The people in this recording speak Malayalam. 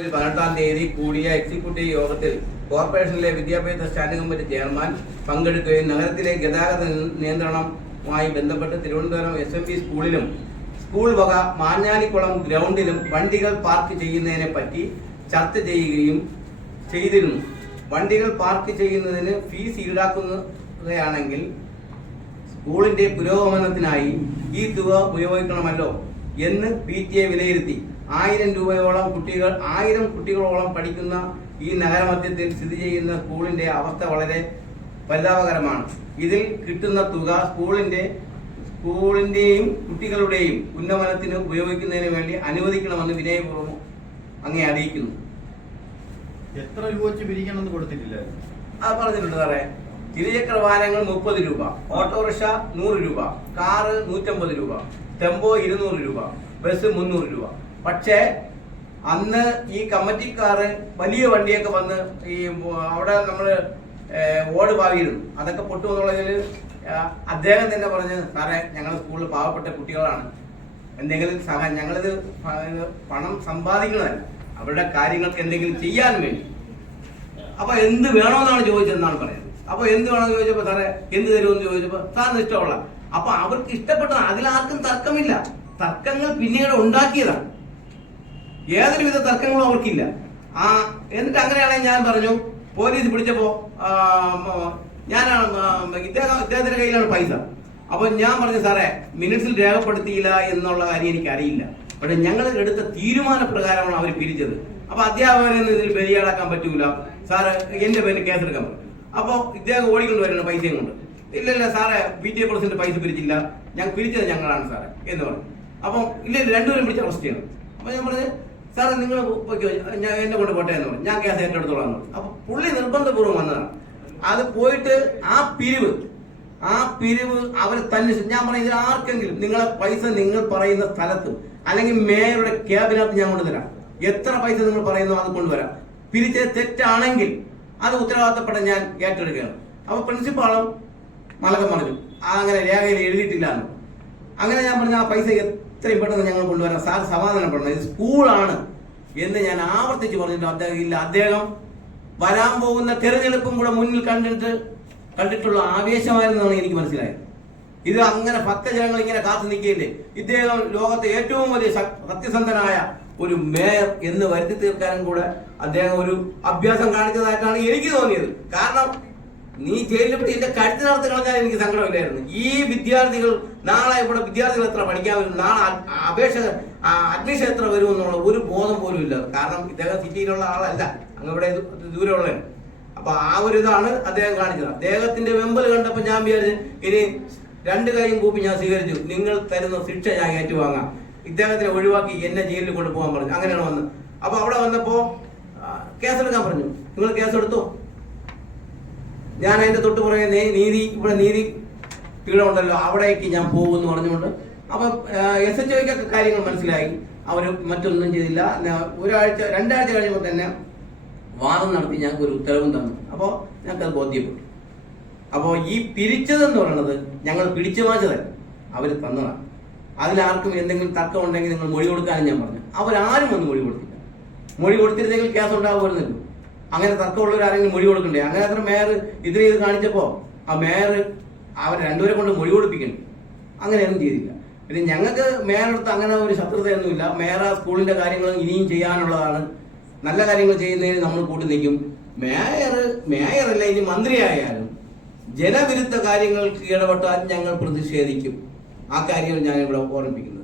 18-ാം തീയതി കൂടിയ എക്സിക്യൂട്ടീവ് യോഗത്തിൽ കോർപ്പറേഷനിലെ വിദ്യാഭ്യാസ സ്റ്റാൻഡിംഗ് കമ്മിറ്റി ചെയർമാൻ പങ്കെടുക്കുകയും നഗരത്തിലെ ഗതാഗത നിയന്ത്രണവുമായി ബന്ധപ്പെട്ട് തിരുവനന്തപുരം SMB സ്കൂളിലും സ്കൂൾ വക മാഞ്ഞാലിക്കുളം ഗ്രൗണ്ടിലും വണ്ടികൾ പാർക്ക് ചെയ്യുന്നതിനെ പറ്റി ചർച്ച ചെയ്യുകയും ചെയ്തിരുന്നു. വണ്ടികൾ പാർക്ക് ചെയ്യുന്നതിന് ഫീസ് ഈടാക്കുന്നതാണെങ്കിൽ സ്കൂളിന്റെ പുരോഗമനത്തിനായി ഈ തുക ഉപയോഗിക്കണമല്ലോ എന്ന് PTA വിലയിരുത്തി. 1000 രൂപയോളം 1000 കുട്ടികളോളം പഠിക്കുന്ന ഈ നഗരമധ്യത്തിൽ സ്ഥിതി ചെയ്യുന്ന സ്കൂളിന്റെ അവസ്ഥ വളരെ പരിതാപകരമാണ്. ഇതിൽ കിട്ടുന്ന തുക സ്കൂളിന്റെയും കുട്ടികളുടെയും ഉന്നമനത്തിന് ഉപയോഗിക്കുന്നതിന് വേണ്ടി അനുവദിക്കണമെന്ന് വിനയപൂർവ്വം അങ്ങേ അറിയിക്കുന്നു. എത്ര രൂപ വെച്ച് പിരിക്കണമെന്ന് കൊടുത്തിട്ടില്ല? അത് പറഞ്ഞിട്ടുണ്ട് സാറേ. ഇരുചക്ര വാഹനങ്ങൾ 30 രൂപ, ഓട്ടോറിക്ഷ 100 രൂപ, കാറ് 150 രൂപ, ടെമ്പോ 200 രൂപ, ബസ് 300 രൂപ. പക്ഷേ അന്ന് ഈ കമ്മിറ്റിക്കാര് വലിയ വണ്ടിയൊക്കെ വന്ന് ഈ അവിടെ നമ്മള് ഓട് പാവിയിരുന്നു. അതൊക്കെ പൊട്ടുമെന്നുള്ളതിൽ അദ്ദേഹം തന്നെ പറഞ്ഞ്, സാറേ ഞങ്ങൾ സ്കൂളിൽ പാവപ്പെട്ട കുട്ടികളാണ്, എന്തെങ്കിലും സഹായം, ഞങ്ങളിത് പണം സമ്പാദിക്കുന്നതല്ല, അവരുടെ കാര്യങ്ങൾക്ക് എന്തെങ്കിലും ചെയ്യാൻ വേണ്ടി. അപ്പൊ എന്ത് വേണമെന്നാണ് ചോദിച്ചതെന്നാണ് പറയുന്നത്. അപ്പൊ എന്ത് വേണമെന്ന് ചോദിച്ചപ്പോ സാറേ എന്ത് തരുമെന്ന് ചോദിച്ചപ്പോ സാറിന് ഇഷ്ടമുള്ള. അപ്പൊ അവർക്ക് ഇഷ്ടപ്പെട്ടത്, അതിലാർക്കും തർക്കമില്ല. തർക്കങ്ങൾ പിന്നീട് ഉണ്ടാക്കിയതാണ്. ഏതൊരു വിധ തർക്കങ്ങളും അവർക്കില്ല. എന്നിട്ട് അങ്ങനെയാണെങ്കിൽ ഞാൻ പറഞ്ഞു, പോലീസ് പിടിച്ചപ്പോ ഞാനാണ് ഇദ്ദേഹത്തിന്റെ കയ്യിലാണ് പൈസ. അപ്പൊ ഞാൻ പറഞ്ഞു, സാറേ മിനിറ്റ്സിൽ രേഖപ്പെടുത്തിയില്ല എന്നുള്ള കാര്യം എനിക്ക് അറിയില്ല, പക്ഷെ ഞങ്ങൾ എടുത്ത തീരുമാനപ്രകാരമാണ് അവർ പിരിച്ചത്. അപ്പൊ അധ്യാപകരെ ഇതിൽ ബലിയാടാക്കാൻ പറ്റൂല സാറ്, എന്റെ പേര് കേസെടുക്കാൻ പറഞ്ഞു. അപ്പൊ ഇദ്ദേഹം ഓടിക്കൊണ്ട് വരണം പൈസയും കൊണ്ട്. ഇല്ല സാറേ, PTA പ്രസിഡന്റ് പൈസ പിരിച്ചില്ല, ഞാൻ പിരിച്ചത് ഞങ്ങളാണ് സാറേ എന്ന് പറഞ്ഞു. അപ്പം ഇല്ല രണ്ടുപേരും പിടിച്ച അവസ്ഥ ചെയ്യണം. അപ്പൊ ഞാൻ പറഞ്ഞു, സാറേ നിങ്ങൾ ഞാൻ എന്നെ കൊണ്ട് പോട്ടെ എന്ന് പറഞ്ഞു, ഞാൻ കേസ് ഏറ്റെടുത്തോളാം എന്ന് പറഞ്ഞു. അപ്പൊ പുള്ളി നിർബന്ധപൂർവ്വം വന്നതാണ്. അത് പോയിട്ട് ആ പിരിവ് അവരെ തന്നെ, ഞാൻ പറഞ്ഞു, ഇതിൽ ആർക്കെങ്കിലും നിങ്ങളെ പൈസ നിങ്ങൾ പറയുന്ന സ്ഥലത്ത് അല്ലെങ്കിൽ മേയറുടെ ക്യാബിനകത്ത് ഞാൻ കൊണ്ടുതരാം. എത്ര പൈസ നിങ്ങൾ പറയുന്നു അത് കൊണ്ടുവരാം. പിരിച്ചത് തെറ്റാണെങ്കിൽ അത് ഉത്തരവാദിത്തപ്പെടാൻ ഞാൻ ഏറ്റെടുക്കുകയാണ്. അപ്പൊ പ്രിൻസിപ്പാളും മലകം പറഞ്ഞു, അങ്ങനെ രേഖയിൽ എഴുതിയിട്ടില്ല എന്ന്. അങ്ങനെ ഞാൻ പറഞ്ഞ ആ പൈസ എത്രയും പെട്ടെന്ന് ഞങ്ങൾ കൊണ്ടുവരാം, സാർ സമാധാനപ്പെടണം, ഇത് സ്കൂളാണ് എന്ന് ഞാൻ ആവർത്തിച്ച് പറഞ്ഞിട്ട് അദ്ദേഹം ഇല്ല. അദ്ദേഹം വരാൻ പോകുന്ന തെരഞ്ഞെടുപ്പും കൂടെ മുന്നിൽ കണ്ടിട്ടുള്ള ആവേശമായിരുന്നാണ് എനിക്ക് മനസ്സിലായത്. ഇത് അങ്ങനെ ഭക്തജനങ്ങൾ ഇങ്ങനെ കാത്തു നിൽക്കുകയില്ലേ. ഇദ്ദേഹം ലോകത്തെ ഏറ്റവും വലിയ സത്യസന്ധനായ ഒരു മേയർ എന്ന് വരുത്തി തീർക്കാനും കൂടെ അദ്ദേഹം ഒരു അഭ്യാസം കാണിച്ചതായിട്ടാണ് എനിക്ക് തോന്നിയത്. കാരണം നീ ജയിലിൽ എന്റെ കഴുത്തിനകത്ത് കളഞ്ഞാൽ എനിക്ക് സങ്കടമില്ലായിരുന്നു. ഈ വിദ്യാർത്ഥികൾ നാളെ ഇവിടെ വിദ്യാർത്ഥികൾ എത്ര പഠിക്കാൻ വരും, നാളെ അഡ്മിഷൻ എത്ര വരും എന്നുള്ള ഒരു ബോധം പോലും ഇല്ല. കാരണം ഇദ്ദേഹം സിറ്റിയിലുള്ള ആളല്ല, അങ്ങ് ഇവിടെ ദൂരമുള്ള. അപ്പൊ ആ ഒരു ഇതാണ് അദ്ദേഹം കാണിച്ചത്. അദ്ദേഹത്തിന്റെ വെമ്പൽ കണ്ടപ്പോൾ ഞാൻ വിചാരിച്ചു, ഇനി 2 കൈയും കൂപ്പി ഞാൻ സ്വീകരിച്ചു, നിങ്ങൾ തരുന്ന ശിക്ഷ ഞാൻ ഏറ്റുവാങ്ങാം. ഇദ്ദേഹത്തിനെ ഒഴിവാക്കി എന്നെ ജയിലിൽ കൊണ്ടുപോകാൻ പറഞ്ഞു. അങ്ങനെയാണ് വന്നത്. അപ്പൊ അവിടെ വന്നപ്പോ കേസെടുക്കാൻ പറഞ്ഞു. നിങ്ങൾ കേസെടുത്തോ? ഞാൻ അതിന്റെ തൊട്ട് പുറകെ ഇവിടെ നീതി പീഠമുണ്ടല്ലോ, അവിടേക്ക് ഞാൻ പോകുമെന്ന് പറഞ്ഞുകൊണ്ട്. അപ്പൊ SHOയ്ക്കൊക്കെ കാര്യങ്ങൾ മനസ്സിലായി. അവർ മറ്റൊന്നും ചെയ്തില്ല. 2 ആഴ്ച കഴിയുമ്പോൾ തന്നെ വാദം നടത്തി ഞങ്ങൾക്ക് ഒരു ഉത്തരവും തന്നു. അപ്പോൾ ഞങ്ങൾക്കത് ബോധ്യപ്പെട്ടു. അപ്പോൾ ഈ പിരിച്ചതെന്ന് പറയുന്നത് ഞങ്ങൾ പിടിച്ചു വാങ്ങിച്ചതല്ല, അവർ തന്നതാണ്. അതിലാർക്കും എന്തെങ്കിലും തർക്കം ഉണ്ടെങ്കിൽ നിങ്ങൾ മൊഴി കൊടുക്കാനും ഞാൻ പറഞ്ഞു. അവരാരും വന്ന് മൊഴി കൊടുത്തില്ല. മൊഴി കൊടുത്തിരുന്നെങ്കിൽ കേസ് ഉണ്ടാകുമായിരുന്നല്ലോ. അങ്ങനെ തർക്കമുള്ളവരാരെങ്കിലും മൊഴി കൊടുക്കണ്ടേ? അങ്ങനെ അത്ര മേയർ ഇത് കാണിച്ചപ്പോൾ ആ മേയർ അവർ 2 പേരെ കൊണ്ട് മൊഴി കൊടുപ്പിക്കണ്ടേ? അങ്ങനെയൊന്നും ചെയ്തില്ല. പിന്നെ ഞങ്ങൾക്ക് മേയറടുത്ത് അങ്ങനെ ഒരു ശത്രുതയൊന്നുമില്ല. മേയർ ആ സ്കൂളിന്റെ കാര്യങ്ങൾ ഇനിയും ചെയ്യാനുള്ളതാണ്. നല്ല കാര്യങ്ങൾ ചെയ്യുന്നതിന് നമ്മൾ കൂട്ടി നിൽക്കും. മേയറല്ല, ഇനി മന്ത്രിയായാലും ജനവിരുദ്ധ കാര്യങ്ങൾക്ക് ഇടപെട്ടാൽ ഞങ്ങൾ പ്രതിഷേധിക്കും. ആ കാര്യങ്ങൾ ഞാൻ ഇവിടെ ഓർമ്മിപ്പിക്കുന്നു.